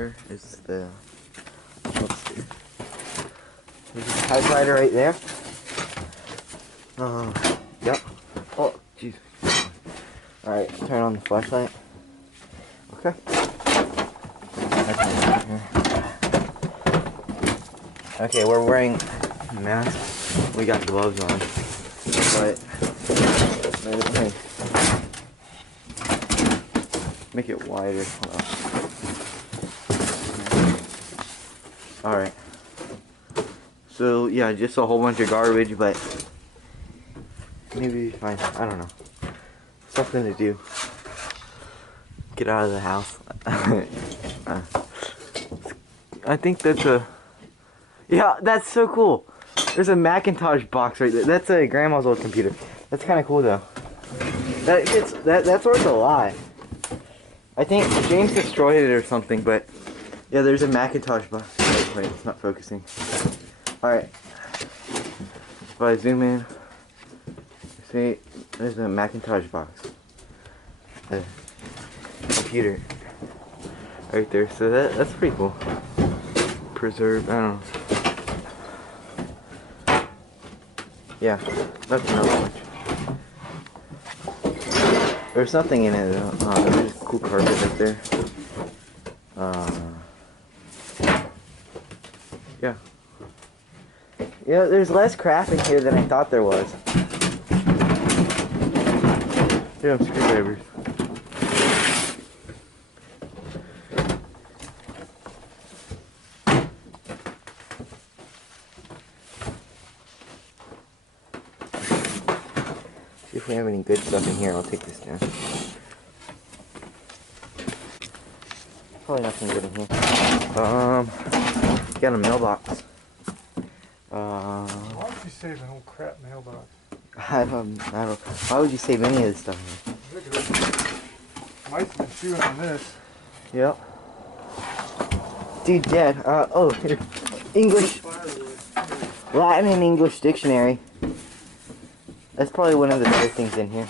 here is the, let's see, there's a typewriter right there. Yep. Oh, jeez. Alright, turn on the flashlight. Okay. Okay, we're wearing masks. We got gloves on. But, make it wider. Alright. So, yeah, just a whole bunch of garbage, but maybe fine. I don't know. Something to do. Get out of the house. I think that's a... Yeah, that's so cool. There's a Macintosh box right there. That's a grandma's old computer. That's kind of cool though. That's worth a lot. I think James destroyed it or something, but yeah, there's a Macintosh box. Wait, it's not focusing. Alright. If I zoom in, see, there's a Macintosh box. A computer. Right there, so that's pretty cool. Preserved, I don't know. Yeah, that's not much. There's nothing in it though. There's a cool carpet right there. Yeah. Yeah, there's less crap in here than I thought there was. Yeah, screwdrivers. See if we have any good stuff in here. I'll take this down. Probably nothing good in here. Got a mailbox. Why would you save an old crap mailbox? I don't. Why would you save any of this stuff here? Look at this. Mice have been chewing on this. Yep. Dude, Dad. Oh, here. English. Latin and English dictionary. That's probably one of the better things in here.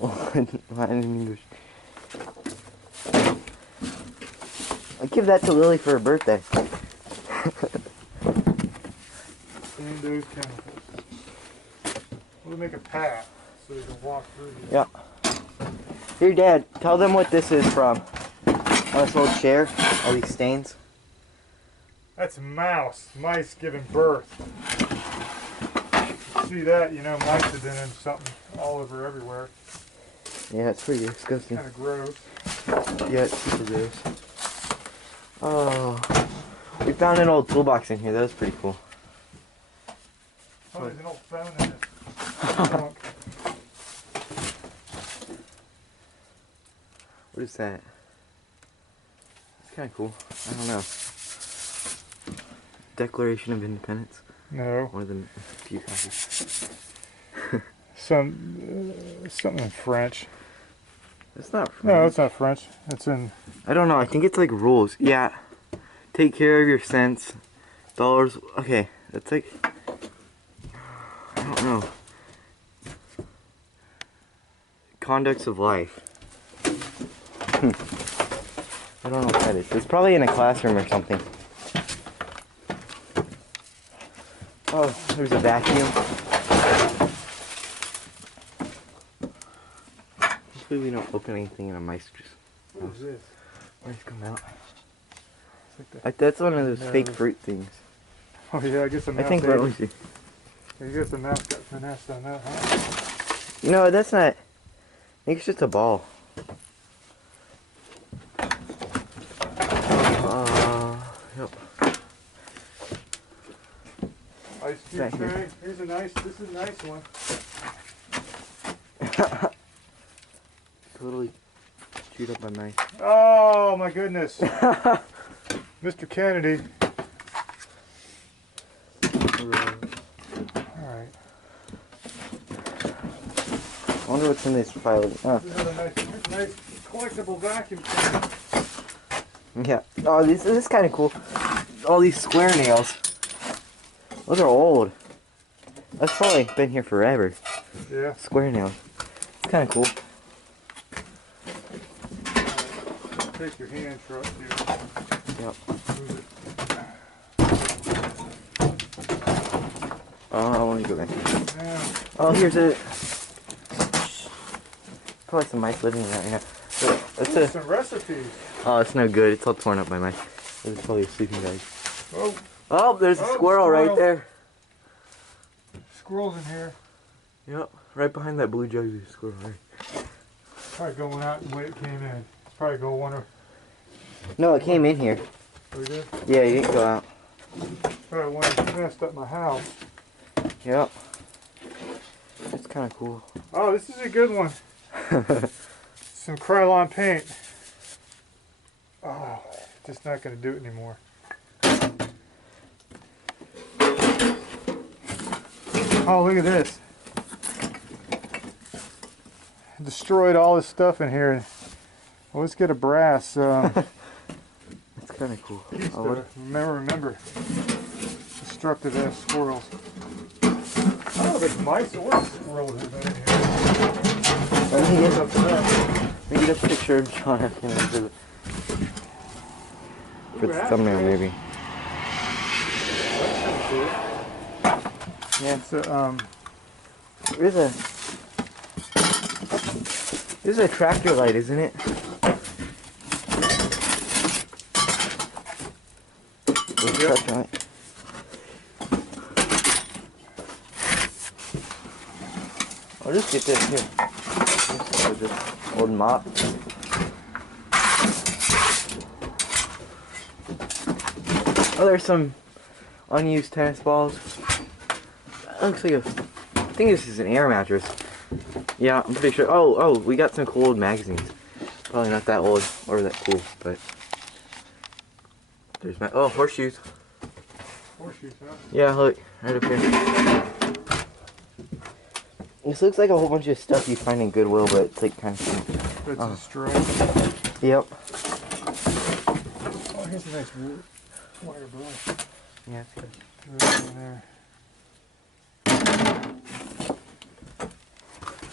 Latin and English. I'll give that to Lily for her birthday. And those chemicals. We'll make a path so they can walk through here. Yeah. Here, Dad, tell them what this is from. On this old chair, all these stains. That's a mouse. Mice giving birth. See that, you know, mice have been in something all over everywhere. Yeah, it's pretty disgusting. Kind of gross. Yeah, it's super gross. Oh, we found an old toolbox in here. That was pretty cool. Oh, there's an old phone in this. What is that? It's kind of cool. I don't know. Declaration of Independence. No. One of the few copies. Something in French. It's not French. No, it's not French. It's in... I don't know. I think it's like rules. Yeah. Take care of your cents. Dollars. Okay. That's like... I don't know. Conducts of life. I don't know what that is. It's probably in a classroom or something. Oh, there's a vacuum. Hopefully we don't open anything and a mice just... What is this? Mice come out. Like That's one of those fake fruit things. Oh yeah, I guess the mouse I think ate let me it. see. I guess the mouse got finessed on that, huh? No, that's not... I think it's just a ball. Yep. Ice cube tray. Here's a nice, this is a nice one. Totally chewed up my knife. Oh my goodness. Mr. Kennedy. Alright. I wonder what's in this file. Oh. This is a nice collectible vacuum cleaner. Yeah. Oh, this is kind of cool. All these square nails. Those are old. That's probably been here forever. Yeah. Square nails. It's kind of cool. take your hand truck here. Yep. Move it. Oh, let me go back. Now, Oh, here's a. Probably some mice living in that right now. That's a. some recipes. Oh, it's no good. It's all torn up by mice. There's probably a sleeping bag. Oh, Oh, there's a squirrel right there. squirrels in here. Yep, right behind that blue jug. There's a squirrel right. Probably going out the way it came in. It's probably going one. No, it came in here. Oh, you did? Yeah, you didn't go out. Probably one that messed up my house. Yep. It's kind of cool. Oh, this is a good one. Some Krylon paint. Oh, just not going to do it anymore. Oh, look at this. Destroyed all this stuff in here. Well, let's get a brass. It's kind of cool. Piece Oh, to remember. Destructive ass squirrels. I don't know if it's mice or squirrels that have been in here. We get a picture of John after the for the thumbnail, maybe. Yeah. So, This is a tractor light, isn't it? Yep. Tractor light. I'll just get this here. This old mop. Oh, there's some unused tennis balls. That looks like a. I think this is an air mattress. Yeah, I'm pretty sure. Oh, we got some cool old magazines. Probably not that old or that cool, but there's horseshoes. horseshoes, huh? Yeah, look right up here. This looks like a whole bunch of stuff you find in Goodwill, but it's like kind of. It's a string. Yep. Oh, here's a nice wire brush. Yeah, it's good. Right in there.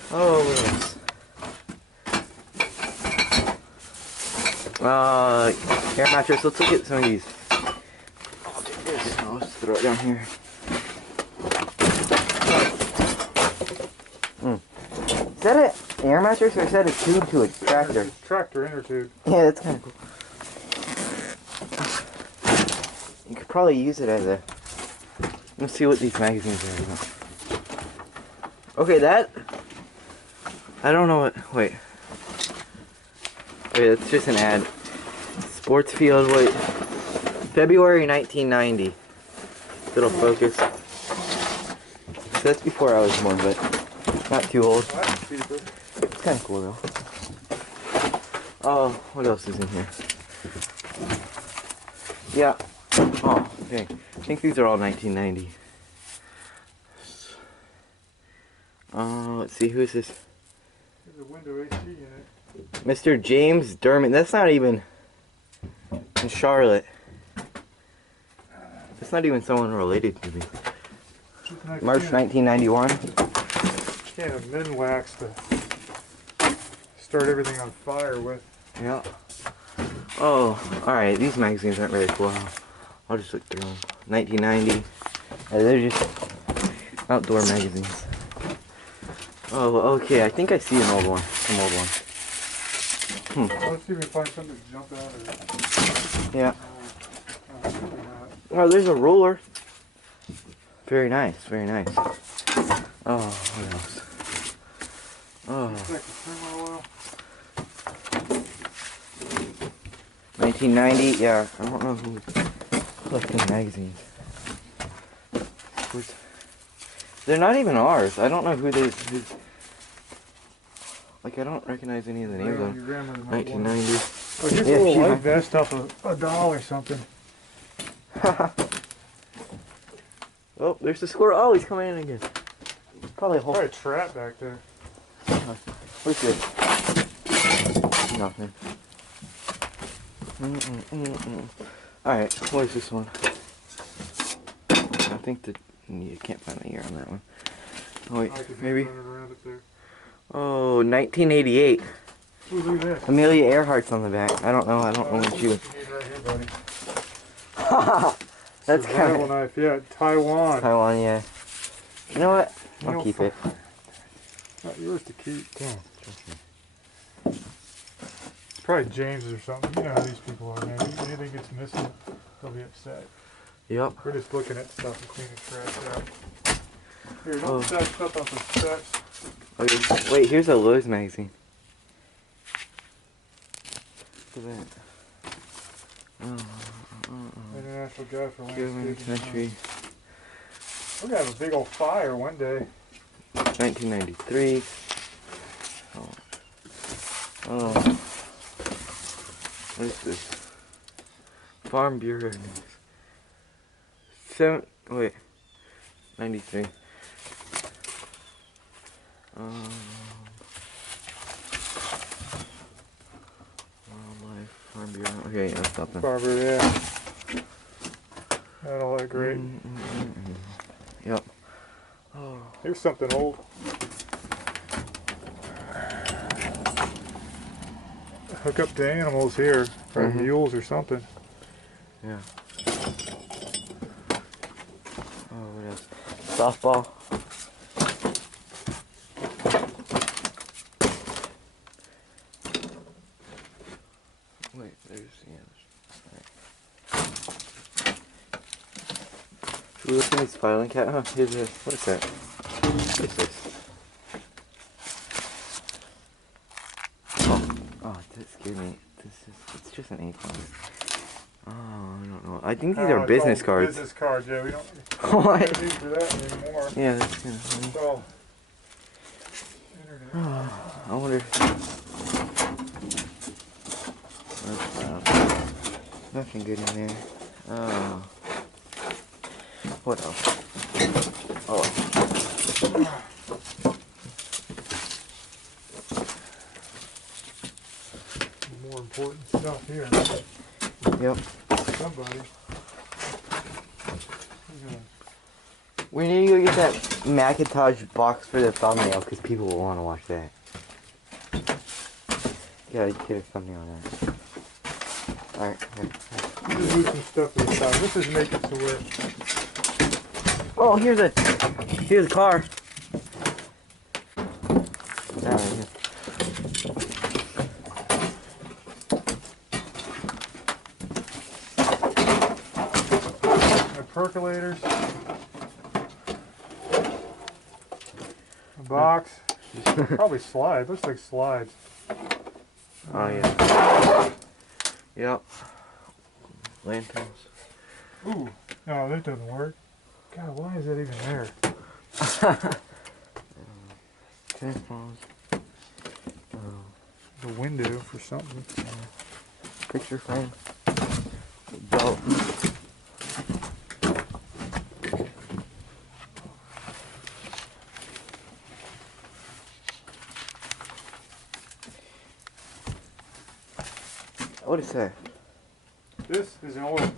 Oh, what else? Air mattress. Let's look at some of these. I'll take this. I'll just throw it down here. Is that an air mattress or is that a tube to a tractor? It's a tractor inner tube. Yeah, that's kind of cool. You could probably use it as a. Let's see what these magazines are about. Okay, that. I don't know what. Wait. Okay, that's just an ad. Sports field. Wait. February 1990. It'll focus. So that's before I was born, but not too old. It's kind of cool though. Oh, what else is in here? Yeah. Oh, dang. I think these are all 1990. Let's see, who is this? There's a window AC in it. Mr. James Dermott. That's not even in Charlotte. That's not even someone related to me. March 1991. Can of Minwax to start everything on fire with. Yeah. Oh, alright. These magazines aren't very cool. I'll just look through them. 1990. They're just outdoor magazines. Oh, okay. I think I see an old one. Some old one. Let's see if we can find something to jump out of it. Yeah. Probably not. Oh, there's a ruler. Very nice. Very nice. Oh, what else? Oh. Like the thermal oil. 1990. Yeah. I don't know who collecting magazines. They're not even ours. I don't know who they. Like, I don't recognize any of the names of them. 1990. Oh, here's Yeah, a little she light might- vest off a doll or something. Oh, there's the squirrel. Oh, he's coming in again. Probably a whole. Probably a trap back there. What's this? Nothing. Alright, what is this one? I think that you can't find the year on that one. Oh wait, I could maybe. run it around up there. Oh, 1988. Ooh, look at this. Amelia Earhart's on the back. I don't know what you. What you need right here, buddy. That's Survival kind of knife, yeah, Taiwan. Taiwan, yeah. You know what? I'll keep it. Not yours to keep. Damn. It's probably James's or something. You know how these people are, man. If anything gets missing, they'll be upset. Yep. We're just looking at stuff and cleaning trash out. Here, don't stack stuff on some steps. Okay. Wait, here's a Lowe's magazine. Look at that. International Guide for Human Landscaping. Country. We're gonna have a big old fire one day. 1993. Oh. What is this? Farm Bureau News. 93. Wildlife Farm Bureau. Okay, yeah, stop them. Farm Bureau, yeah. Not all that great. Yep. Oh. Here's something old. Hook up to animals here. Probably mules or something. Yeah. Oh, what else? Softball. Wait, there's Should we look in this filing cabinet? Huh, here's this. What is that? What is this? Oh, that scared me. It's just an acorn. Oh, I don't know. I think these are business cards. Business cards, yeah. We don't What? have need for that anymore. Yeah, that's kind of funny. It's all internet. I wonder. Nothing good in there. Oh. What else? Oh. More important stuff here. Yep. Somebody. We need to go get that Macintosh box for the thumbnail because people will want to watch that. Gotta get a thumbnail on that. Alright. Just move some stuff to the side. Let's just make it to where. Oh, here's a car. Right here. My percolators. A box. Probably slides. Looks like slides. Oh yeah. Yep. Lanterns. Ooh. No, that doesn't work. God, why is that even there? Tennis balls. The window for something. Picture frame. Belt. What is that? This is an oil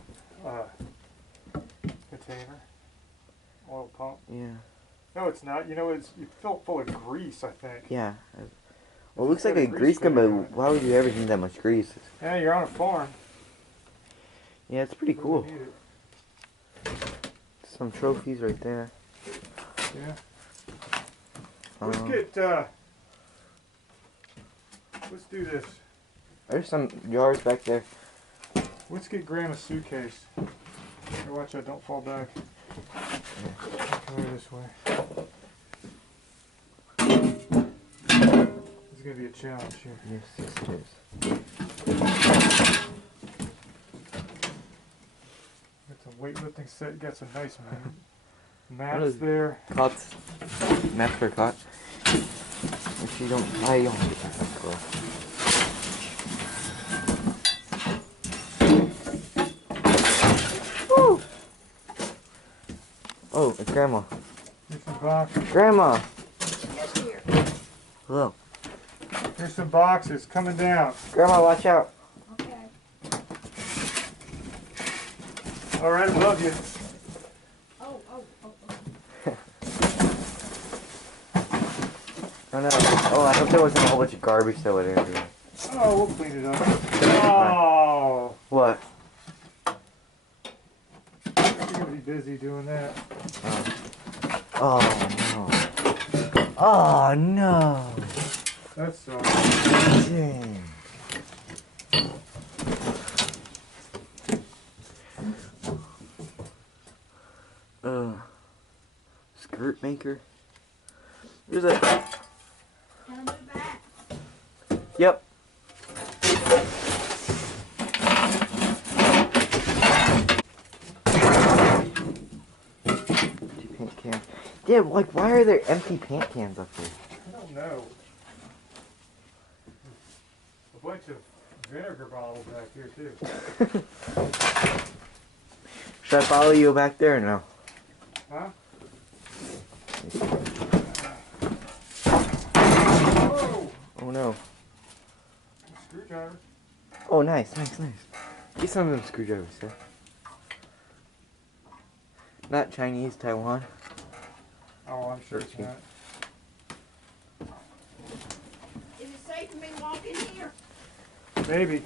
container. Oil pump. Yeah. No, it's not. You know, it's filled full of grease, I think. Yeah. Well, it looks like a grease gun, but why would you ever need that much grease? Yeah, you're on a farm. Yeah, it's pretty cool. You need it. Some trophies right there. Yeah. Let's do this. There's some jars back there. Let's get Grandma's suitcase. Here, watch that, don't fall back. Come over this way. It's gonna be a challenge here. Yes, it is. Got some weightlifting set. Got some nice mats there. Cots. Mats for a cot. If you don't, I don't get that cool. Woo! Oh, it's Grandma. Here's some boxes. Grandma! Yes, here. Hello. Here's some boxes coming down. Grandma, watch out. Okay. All right above you. Oh. Oh no. Oh, I hope there wasn't a whole bunch of garbage that would enter. Oh, we'll clean it up. Oh, What? you're gonna be busy doing that. Oh no. Oh no. That's Dang. Skirt maker. There's a. Can I move back? Yep. Empty paint can. Yeah, like why are there empty paint cans up here? I don't know. A bunch of vinegar bottles back here too. Should I follow you back there or no? Huh? Oh no. Screwdriver. Oh nice. Get some of them screwdrivers, yeah. Not Chinese, Taiwan. Oh, I'm sure it's not. Is it safe for me to walk in here? Maybe.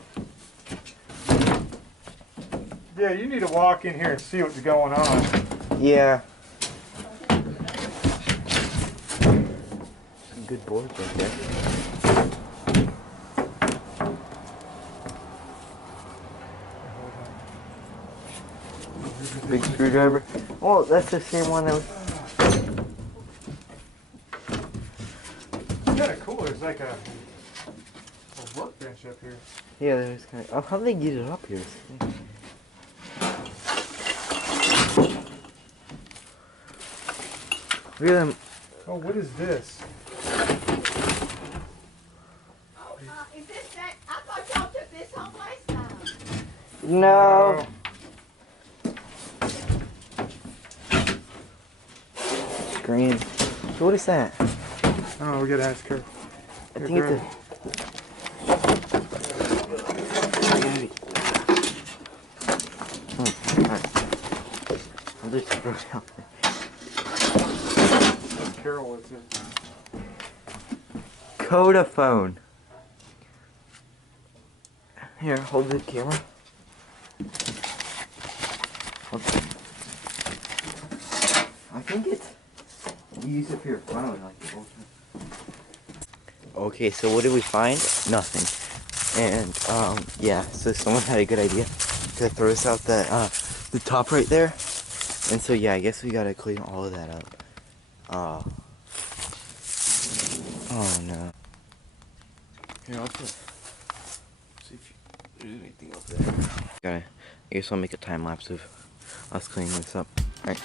Yeah, you need to walk in here and see what's going on. Yeah. Some good boards right there. Big screwdriver. Oh, that's the same one that was. It's kind of cool. There's like a workbench up here. Yeah, there's kind of. Oh, how do they get it up here? Look at them. Oh, what is this? Is this that? I thought y'all took this home last time. No. Screen. So what is that? Oh, we gotta ask her. I Here, think it's grab a. it. Alright. I'll just throw it out there. Carol, what's it? Codaphone. Here, hold the camera. Okay. I think it's. You use it for your phone, like the old time. Okay, so what did we find? Nothing. And yeah, so someone had a good idea to throw us out that the top right there. And so yeah, I guess we gotta clean all of that up. Oh no. Here, I'll just see if there's anything up there. I guess I'll make a time lapse of us cleaning this up. Alright.